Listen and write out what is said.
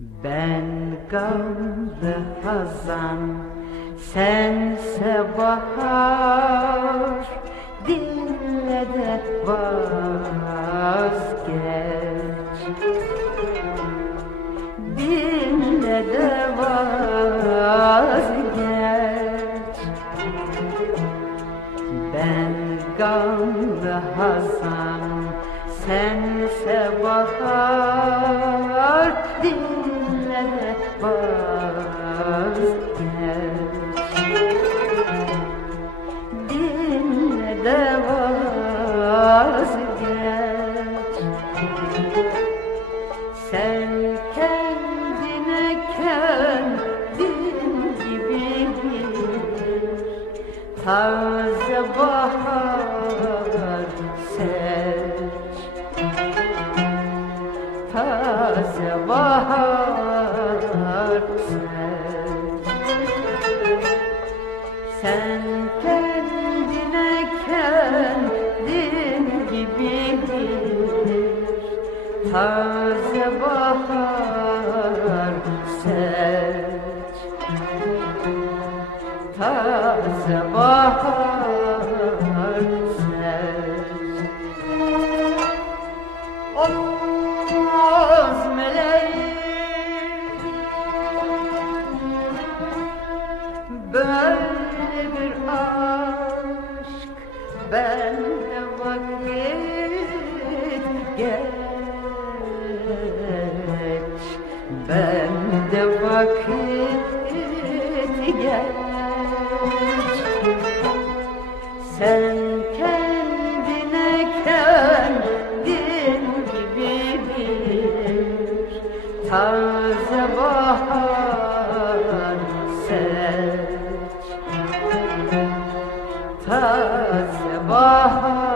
Ben gamlı hazan, sense bahar, dinle de vazgeç. Dinle de vazgeç. Ben gamlı hazan, sense bahar, dinle taze bahar seç. Taze bahar Sen kendine kendin gibi bir taze bahar seç. Taze bahar Bir aşk. Bende vakit geç. Bende vakit geç. Sen kendine Taze bahar